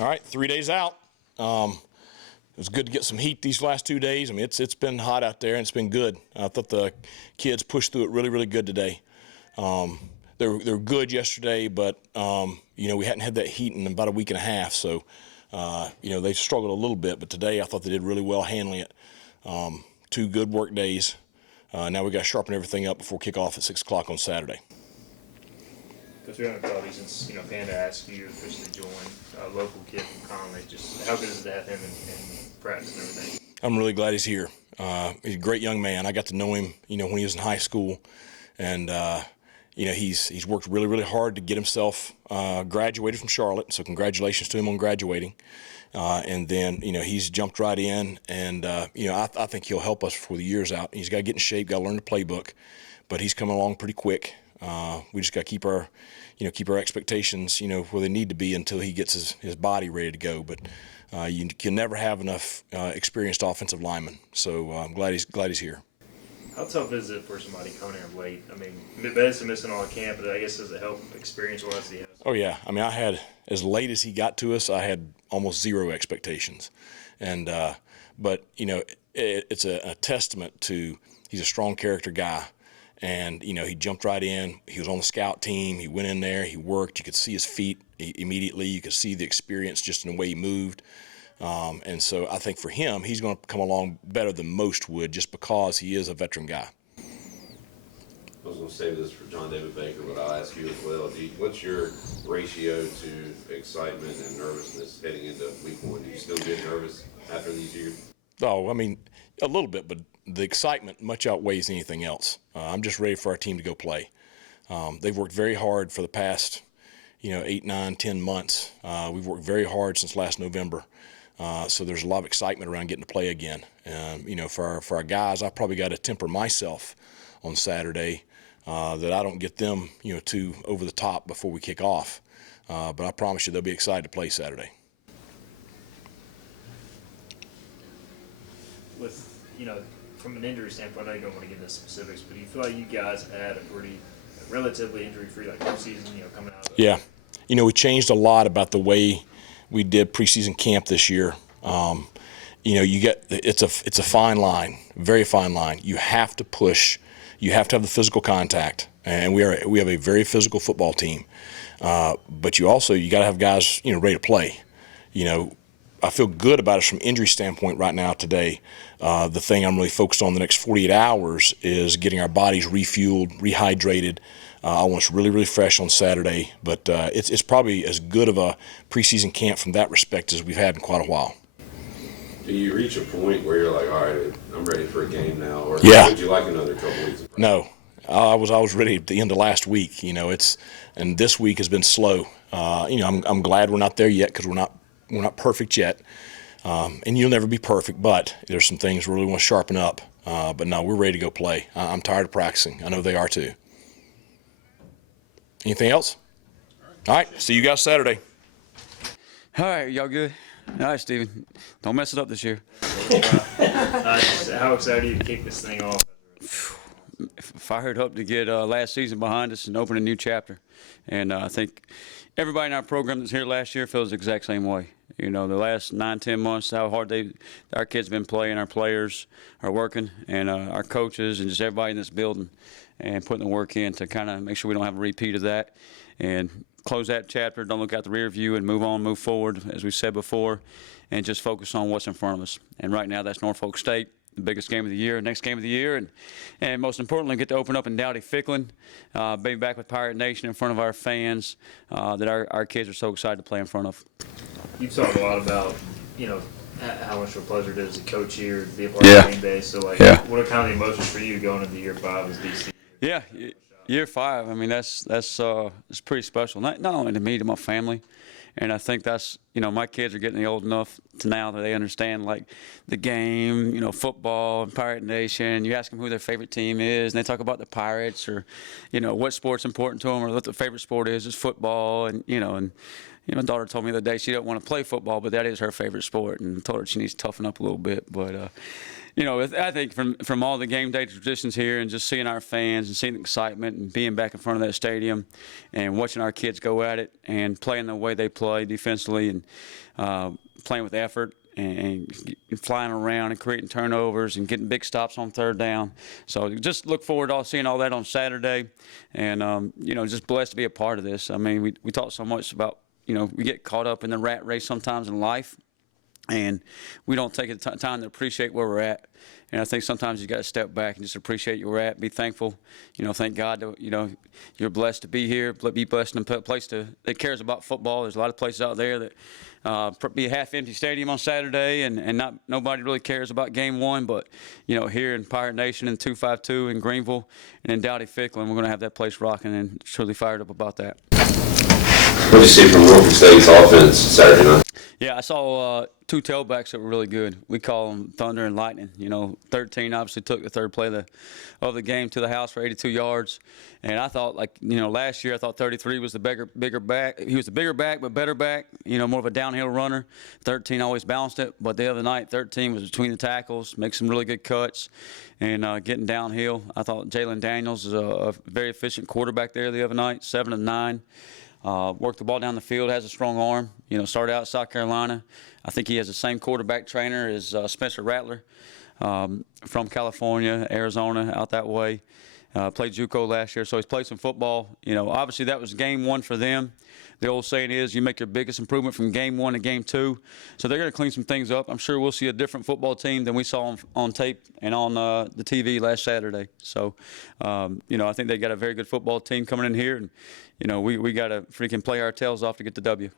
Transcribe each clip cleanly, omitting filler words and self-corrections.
All right, 3 days out. It was good to get some heat these last 2 days. I mean, it's been hot out there, and it's been good. I thought the kids pushed through it really, really good today. They were good yesterday, but, we hadn't had that heat in about a week and a half, so, they struggled a little bit. But today I thought they did really well handling it. 2 good work days. Now we got to sharpen everything up before kickoff at 6 o'clock on Saturday. Coach, we haven't talked since Panda asked you to officially join, a local kid from Conley. Just how good is it to have him in practice and everything? I'm really glad he's here. He's a great young man. I got to know him, when he was in high school, and he's worked really, really hard to get himself graduated from Charlotte. So congratulations to him on graduating. And then he's jumped right in, and I think he'll help us for the years out. He's got to get in shape, got to learn the playbook, but he's coming along pretty quick. We just got to keep our expectations, where they need to be until he gets his body ready to go. But you can never have enough experienced offensive linemen. So I'm glad he's here. How tough is it for somebody coming in late? I mean, Ben's missing all the camp, but I guess does it help experience-wise he has? Oh yeah, I mean, I had, as late as he got to us, I had almost zero expectations, and but it's a testament to he's a strong character guy. And, he jumped right in. He was on the scout team. He went in there. He worked. You could see his feet immediately. You could see the experience just in the way he moved. And so I think for him, he's going to come along better than most would just because he is a veteran guy. I was going to save this for John David Baker, but I'll ask you as well. What's your ratio to excitement and nervousness heading into week 1? Do you still get nervous after these years? Oh, I mean, a little bit, but the excitement much outweighs anything else. I'm just ready for our team to go play. They've worked very hard for the past, 8, 9, 10 months. We've worked very hard since last November. So there's a lot of excitement around getting to play again. For our guys, I probably got to temper myself on Saturday that I don't get them, too over the top before we kick off. But I promise you they'll be excited to play Saturday. With, from an injury standpoint, I know you don't want to get into specifics, but do you feel like you guys had a pretty relatively injury-free preseason, coming out of it? Yeah. We changed a lot about the way we did preseason camp this year. It's a fine line, very fine line. You have to push. You have to have the physical contact, and we have a very physical football team. But you got to have guys, ready to play. I feel good about us from injury standpoint right now today. The thing I'm really focused on the next 48 hours is getting our bodies refueled, rehydrated. I want us really, really fresh on Saturday. But it's probably as good of a preseason camp from that respect as we've had in quite a while. Do you reach a point where you're like, all right, I'm ready for a game now? Or yeah. Would you like another couple weeks? No. I was ready at the end of last week. And this week has been slow. I'm glad we're not there yet because we're not perfect yet, and you'll never be perfect, but there's some things we really want to sharpen up. But no, we're ready to go play. I'm tired of practicing. I know they are too. Anything else? All right, see you guys Saturday. All right, y'all good? All right, Steven. Don't mess it up this year. How excited are you to kick this thing off? Fired up to get last season behind us and open a new chapter. And I think everybody in our program that's here last year feels the exact same way. The last 9, 10 months, how hard our kids have been playing, our players are working, and our coaches and just everybody in this building and putting the work in to kind of make sure we don't have a repeat of that and close that chapter, don't look out the rear view and move on, move forward, as we said before, and just focus on what's in front of us. And right now that's Norfolk State, the biggest game of the year, next game of the year, and most importantly, get to open up in Dowdy-Ficklin, be back with Pirate Nation in front of our fans that our kids are so excited to play in front of. You've talked a lot about, how much of a pleasure it is to coach here, to be a part of the game day. So, what are kind of the emotions for you going into year 5 as DC? Yeah, year 5. I mean, that's it's pretty special. Not only to me, to my family. And I think that's, my kids are getting old enough to now that they understand, the game, football and Pirate Nation. You ask them who their favorite team is, and they talk about the Pirates or, what sport's important to them or what their favorite sport is football. And, my daughter told me the other day she don't want to play football, but that is her favorite sport. And I told her she needs to toughen up a little bit. But, I think from all the game day traditions here and just seeing our fans and seeing the excitement and being back in front of that stadium and watching our kids go at it and playing the way they play defensively and playing with effort and flying around and creating turnovers and getting big stops on third down. So just look forward to seeing all that on Saturday and, just blessed to be a part of this. I mean, we talk so much about, we get caught up in the rat race sometimes in life. And we don't take the time to appreciate where we're at. And I think sometimes you got to step back and just appreciate where we're at, be thankful. Thank God that, you're blessed to be here, be blessed in a place that cares about football. There's a lot of places out there that be a half-empty stadium on Saturday and nobody really cares about game one. But, here in Pirate Nation and 252 in Greenville and in Dowdy-Ficklin, we're going to have that place rocking and truly fired up about that. What did you see from Wilford State's offense Saturday night? Yeah, I saw two tailbacks that were really good. We call them Thunder and Lightning. 13 obviously took the third play of the game to the house for 82 yards. And I thought, last year I thought 33 was the bigger back. He was the bigger back, but better back, more of a downhill runner. 13 always balanced it. But the other night, 13 was between the tackles, make some really good cuts, and getting downhill. I thought Jalen Daniels is a very efficient quarterback there the other night, 7 of 9. Worked the ball down the field, has a strong arm. Started out at South Carolina. I think he has the same quarterback trainer as Spencer Rattler from California, Arizona, out that way. Played JUCO last year, so he's played some football. Obviously that was game one for them. The old saying is you make your biggest improvement from game one to game two. So they're going to clean some things up. I'm sure we'll see a different football team than we saw on tape and on the TV last Saturday. So, I think they got a very good football team coming in here. And, we got to freaking play our tails off to get the W.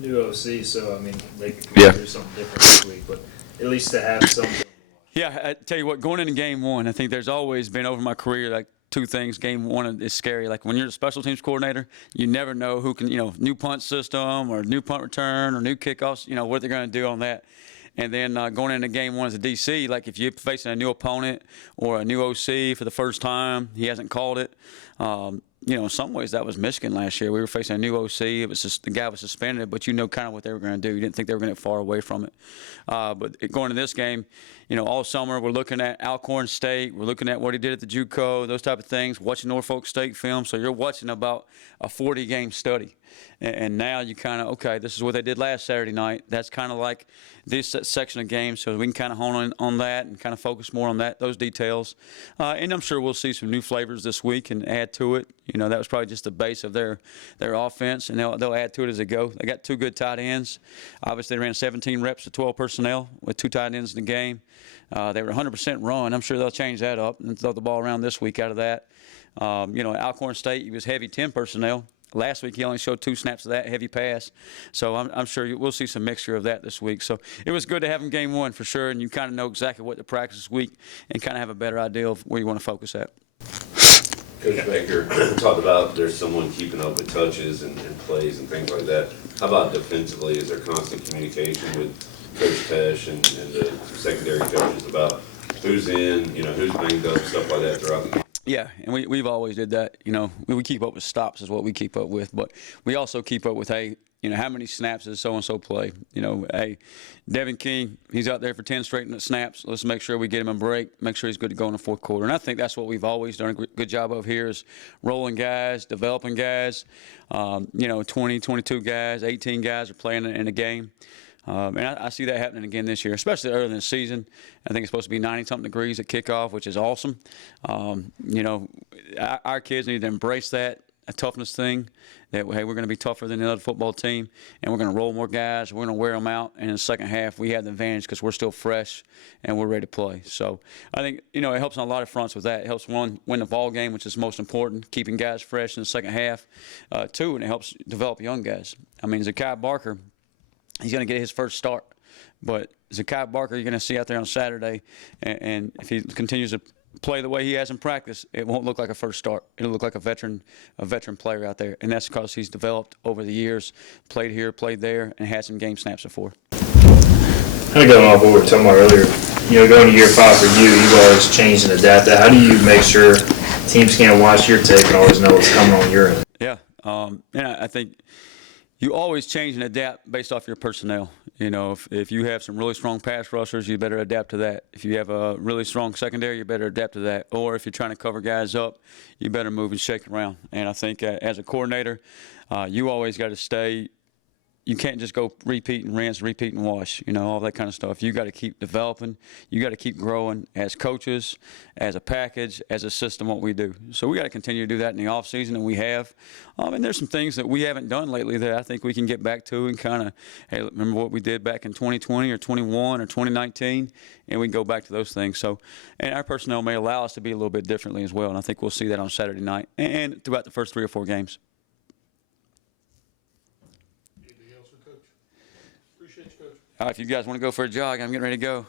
New OC, so, they could do something different this week, but at least to have something. Yeah, I tell you what, going into game one, I think there's always been over my career, two things. Game one is scary. When you're a special teams coordinator, you never know who can, new punt system or new punt return or new kickoffs, what they're going to do on that. And then going into game one as a DC, if you're facing a new opponent or a new OC for the first time, he hasn't called it. In some ways that was Michigan last year. We were facing a new OC. It was just the guy was suspended, but kind of what they were going to do. You didn't think they were going to get far away from it. But going to this game, all summer we're looking at Alcorn State. We're looking at what he did at the JUCO, those type of things, watching Norfolk State film. So you're watching about a 40-game study. And now you kind of, okay, this is what they did last Saturday night. That's kind of like this section of games, so we can kind of hone in on that and kind of focus more on those details. And I'm sure we'll see some new flavors this week and add to it. That was probably just the base of their offense, and they'll add to it as they go. They got two good tight ends. Obviously, they ran 17 reps to 12 personnel with two tight ends in the game. They were 100% run. I'm sure they'll change that up and throw the ball around this week out of that. Alcorn State, he was heavy 10 personnel. Last week, he only showed 2 snaps of that heavy pass. So I'm sure we'll see some mixture of that this week. So it was good to have him game one for sure, and you kind of know exactly what to practice this week and kind of have a better idea of where you want to focus at. Coach Baker talked about there's someone keeping up with touches and plays and things like that. How about defensively? Is there constant communication with Coach Tesh and the secondary coaches about who's in, who's banged up, stuff like that throughout the game? Yeah, and we've always did that. We keep up with stops is what we keep up with, but we also keep up with, hey, how many snaps does so-and-so play? Hey, Devin King, he's out there for 10 straight snaps. Let's make sure we get him a break, make sure he's good to go in the fourth quarter. And I think that's what we've always done a good job of here is rolling guys, developing guys. 20, 22 guys, 18 guys are playing in a game. And I see that happening again this year, especially early in the season. I think it's supposed to be 90-something degrees at kickoff, which is awesome. Our kids need to embrace that, a toughness thing, that, hey, we're going to be tougher than the other football team, and we're going to roll more guys. We're going to wear them out. And in the second half, we have the advantage because we're still fresh and we're ready to play. So I think, it helps on a lot of fronts with that. It helps, one, win the ball game, which is most important, keeping guys fresh in the second half. Two, and it helps develop young guys. Zakai Barker, he's going to get his first start. But Zakai Barker, you're going to see out there on Saturday, and if he continues to play the way he has in practice, it won't look like a first start. It'll look like a veteran player out there, and that's because he's developed over the years, played here, played there, and had some game snaps before. Kind of going off what we were talking about earlier, going to year 5 for you, you've always changed and adapted. How do you make sure teams can't watch your tape and always know what's coming on your end? Yeah, and I think you always change and adapt based off your personnel. You know, if you have some really strong pass rushers, you better adapt to that. If you have a really strong secondary, you better adapt to that. Or if you're trying to cover guys up, you better move and shake around. And I think as a coordinator, you always got to stay. You can't just go repeat and rinse, repeat and wash, you know, all that kind of stuff. You got to keep developing. You got to keep growing as coaches, as a package, as a system, what we do. So we got to continue to do that in the off season, and we have. And there's some things that we haven't done lately that I think we can get back to and kind of, hey, remember what we did back in 2020 or 21 or 2019, and we can go back to those things. So, and our personnel may allow us to be a little bit differently as well, and I think we'll see that on Saturday night and throughout the first 3 or 4 games. If you guys want to go for a jog, I'm getting ready to go.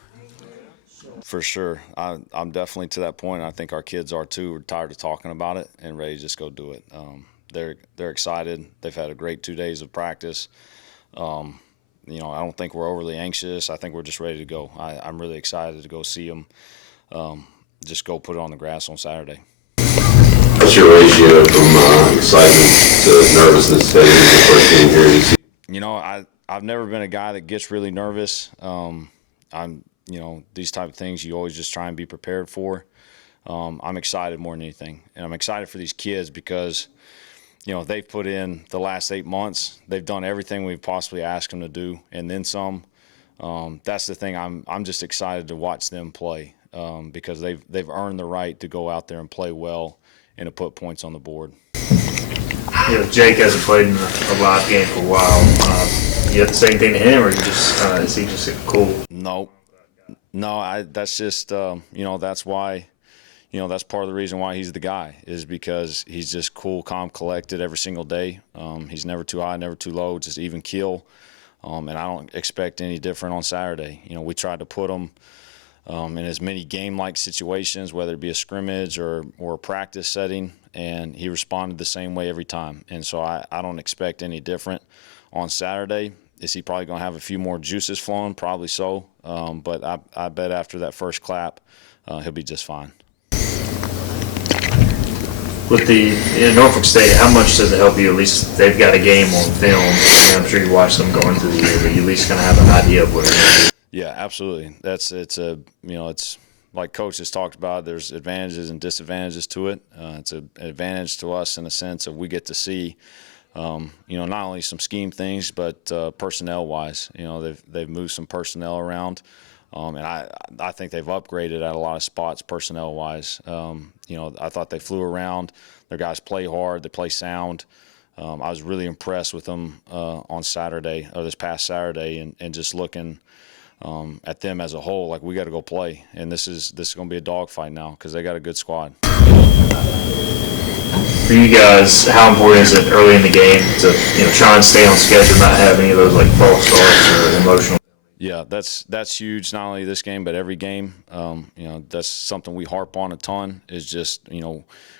For sure. I'm definitely to that point. I think our kids are too. We're tired of talking about it and ready to just go do it. They're excited. They've had a great 2 days of practice. I don't think we're overly anxious. I think we're just ready to go. I'm really excited to go see them. Just go put it on the grass on Saturday. What's your ratio from excitement to nervousness heading into the first game here at ECU? I've never been a guy that gets really nervous. These type of things you always just try and be prepared for. I'm excited more than anything. And I'm excited for these kids because, they've put in the last 8 months. They've done everything we've possibly asked them to do and then some. That's the thing. I'm just excited to watch them play because they've earned the right to go out there and play well and to put points on the board. Jake hasn't played in a live game for a while. You have to say anything to him, or is he just cool? No, that's just that's why, that's part of the reason why he's the guy is because he's just cool, calm, collected every single day. He's never too high, never too low, just even keel. And I don't expect any different on Saturday. We tried to put him in as many game-like situations, whether it be a scrimmage or a practice setting, and he responded the same way every time. And so I don't expect any different on Saturday. Is he probably going to have a few more juices flowing? Probably so. But I bet after that first clap, he'll be just fine. With in Norfolk State, how much does it help you? At least they've got a game on film. I'm sure you watch them going through the year, but you at least kind of have an idea of what it is. Yeah, absolutely. It's like Coach has talked about. There's advantages and disadvantages to it. It's an advantage to us in the sense of we get to see, not only some scheme things, but personnel-wise. They've moved some personnel around, and I think they've upgraded at a lot of spots personnel-wise. I thought they flew around. Their guys play hard. They play sound. I was really impressed with them on Saturday, or this past Saturday, and just looking at them as a whole, like we got to go play, and this is going to be a dogfight now because they got a good squad. For you guys, how important is it early in the game to try and stay on schedule, not have any of those like false starts or emotional? Yeah, that's huge. Not only this game, but every game. That's something we harp on a ton. Is just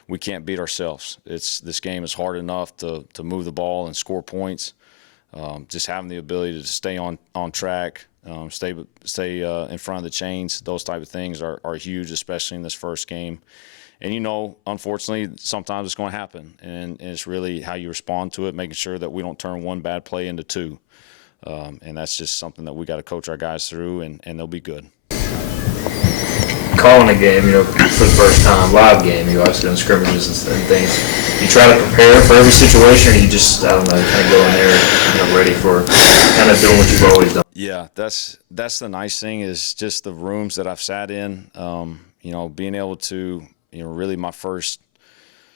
we can't beat ourselves. This game is hard enough to move the ball and score points. Just having the ability to stay on track. Stay in front of the chains. Those type of things are huge, especially in this first game. And, unfortunately, sometimes it's going to happen. And it's really how you respond to it, making sure that we don't turn one bad play into two. And that's just something that we got to coach our guys through, and they'll be good. Calling a game, for the first time, live game, you obviously done scrimmages and things. You try to prepare for every situation, or you just, kind of go in there, ready for kind of doing what you've always done? Yeah, that's the nice thing is just the rooms that I've sat in, being able to, really my first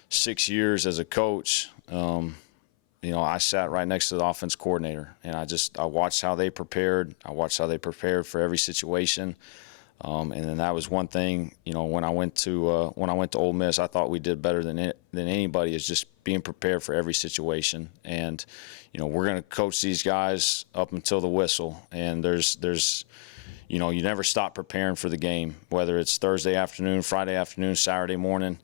6 years as a coach, I sat right next to the offense coordinator, and I watched how they prepared. I watched how they prepared for every situation. And then that was one thing, when I went to Ole Miss, I thought we did better than anybody is just being prepared for every situation. And, we're going to coach these guys up until the whistle. And there's you never stop preparing for the game, whether it's Thursday afternoon, Friday afternoon, Saturday morning.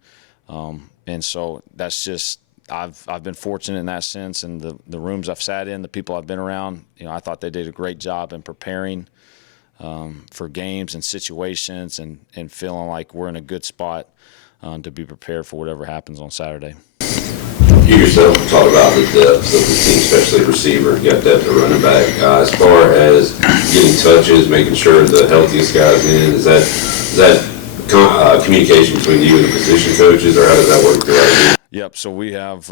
And so that's just, I've been fortunate in that sense. And the rooms I've sat in, the people I've been around, I thought they did a great job in preparing for games and situations and feeling like we're in a good spot to be prepared for whatever happens on Saturday. You yourself talk about the depth of the team, especially receiver. You got depth at running back. As far as getting touches, making sure the healthiest guys in, is that communication between you and the position coaches, or how does that work throughout? Yep. So we have,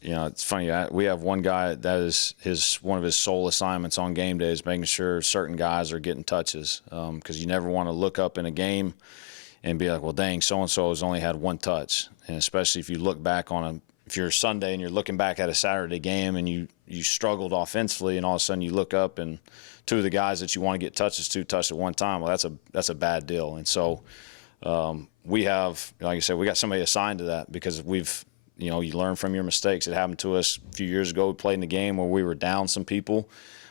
it's funny. We have one guy that is one of his sole assignments on game day is making sure certain guys are getting touches. Because you never want to look up in a game and be like, well, dang, so and so has only had one touch. And especially if you look back if you're Sunday and you're looking back at a Saturday game and you struggled offensively, and all of a sudden you look up and two of the guys that you want to get touches to touched at one time. Well, that's a bad deal. And so we have, like I said, we got somebody assigned to that because you learn from your mistakes. It happened to us a few years ago. We played in a game where we were down some people,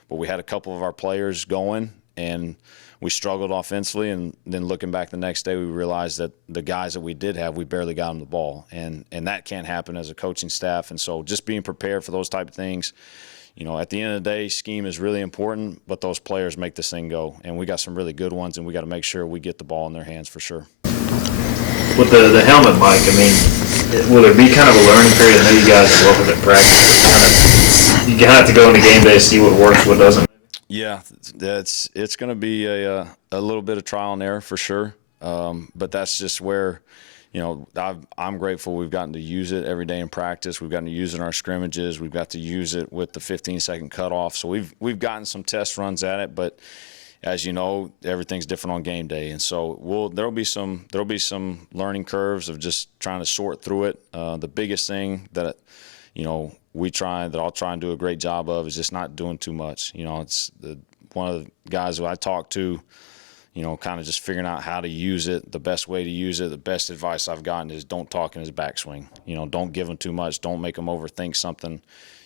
but we had a couple of our players going, and we struggled offensively. And then looking back the next day, we realized that the guys that we did have, we barely got them the ball. And that can't happen as a coaching staff. And so just being prepared for those type of things. At the end of the day, scheme is really important, but those players make this thing go. And we got some really good ones, and we got to make sure we get the ball in their hands for sure. With the helmet, Mike, I mean, will there be kind of a learning period? I know you guys have worked with it in practice, but you have to go into game day to see what works, what doesn't. Yeah, it's going to be a little bit of trial and error for sure, but that's just where, I'm grateful we've gotten to use it every day in practice. We've gotten to use it in our scrimmages. We've got to use it with the 15-second cutoff. So we've gotten some test runs at it, but as you know, everything's different on game day, and so there'll be some learning curves of just trying to sort through it. The biggest thing that I'll try and do a great job of is just not doing too much. It's one of the guys who I talk to, kind of just figuring out how to use it, the best way to use it. The best advice I've gotten is don't talk in his backswing. Don't give him too much. Don't make him overthink something.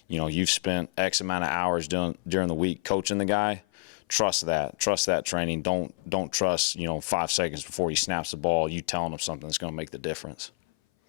You've spent X amount of hours during the week coaching the guy. Trust that training. Don't trust 5 seconds before he snaps the ball, you telling him something that's going to make the difference.